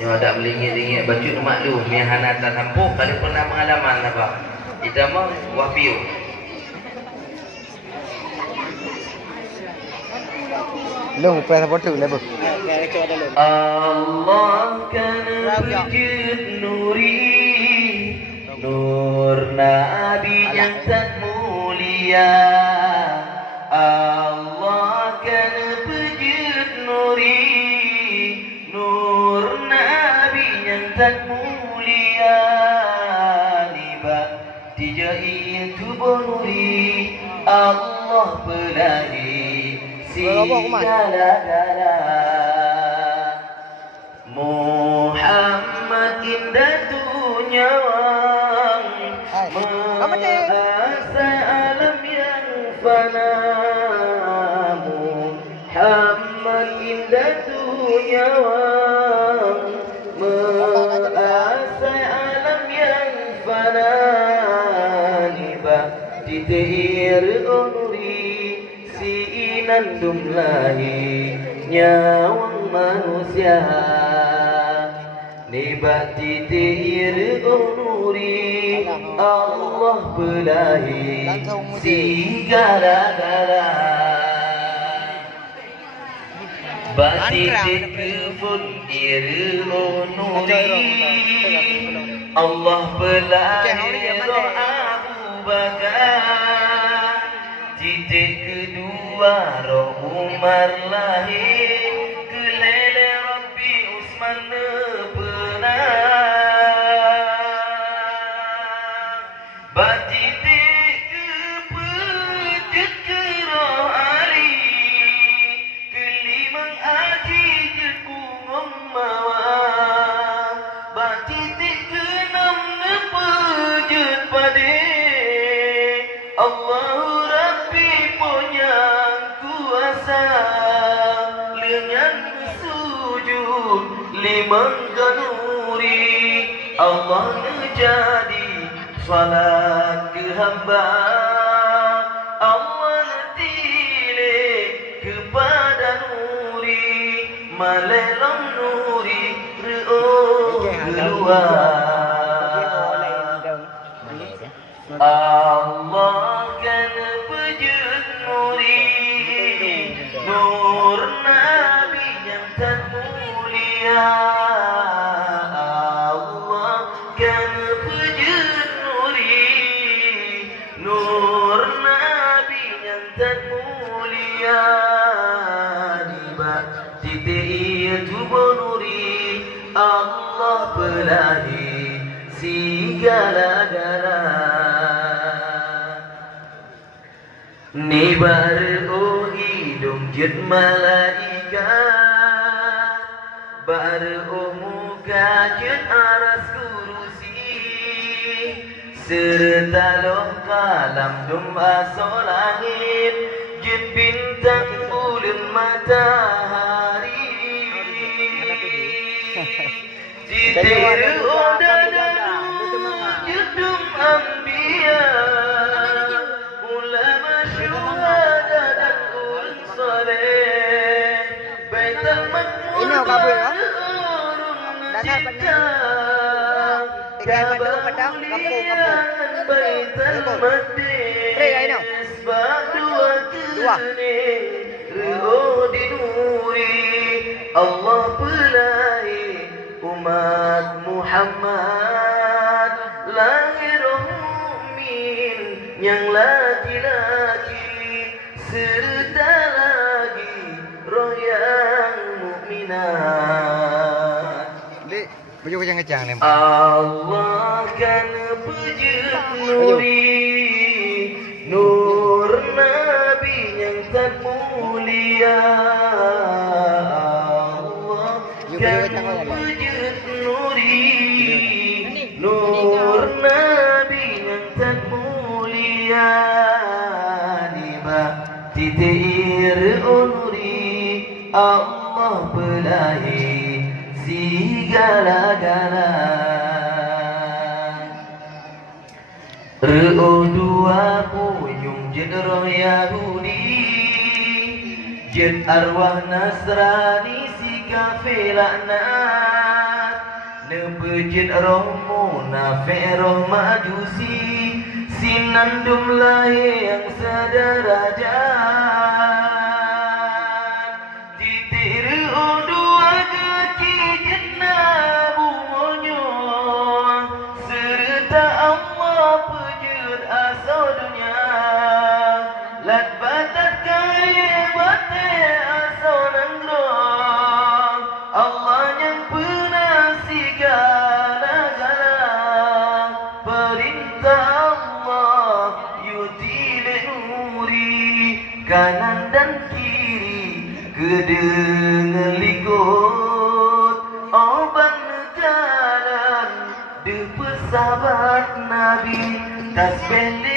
Yang ada melingit-lingit baju tu maklum. Yang hana tak tampuk kalau pernah pengalaman apa. Kita mah wapiu. Long pe support tu le bu. Allah kan wujud nuri, nur Nabi yang tak mulia. Allah kan wujud nuri, nur Nabi yang tak mulia. Liba tijai tubuh nuri, Allah belahi segala-gala. Muhammad indah nyawang mengasai alam yang fana. Muhammad indah nyawang mengasai alam yang fana. Niba diteir onuri nandum lahi nyawang manusia. Nibati titir nuri Allah belahi segala-gala. Batitik kefun nuri Allah belahi Abu Bakar. Titik kedua roh Umar lahir, kelele Rabbi Usman benar. Batitik kepejut ke roh Ali, kelimang haji jekung mawa. Batitik keenam nepejut pade Allahu lengan sujud limang kanuri. Allah menjadi salat ke hamba. Allah tile kepada nuri malelang nuri reo keluar. Allah kan wujud nuri, nur Nabi yang tak mulia. Allah kan wujud nuri, nur Nabi yang tak mulia. Niba titik tubuh nuri Allah belahi segala-gala. Nibar hidung jid malaikat, bar muka jid aras kurusi, serta loh kalam dum asal langit, jid bintang bulan matahari. Titir udara judum ambia, ulama syuhada dan ulun saleh. Baitul Maqmur Dasar benar. 3 batu pedang kampung. Baitul Maqdis berdua kening Ruh dinuri Allah belahi umat Muhammad. Lahir mukmin yang laki-laki, serta lagi roh yang mukminat. Dek, baju kecang-kecang ni. Allah kan wujud nuri, nur Nabi yang tak mulia. Allah kan wujud nuri, nur Nabi yang tak mulia. Lima titir nuri Allah belahi segala-gala. Re'u dua punyung jid roh Yahudi, jid arwah Nasrani si kafir laknat. Nepejit romo nafe roh majusi sinandum lahi yang sederajat titiru dua kecil nabumonyo serta Allah pejut asal dunia lat batat kaya bate asal nangrong Allah yang segala-gala perintah Allah yutile nuri kanan dan kiri kedengar likut oban jalan de pesahabat Nabi tasbih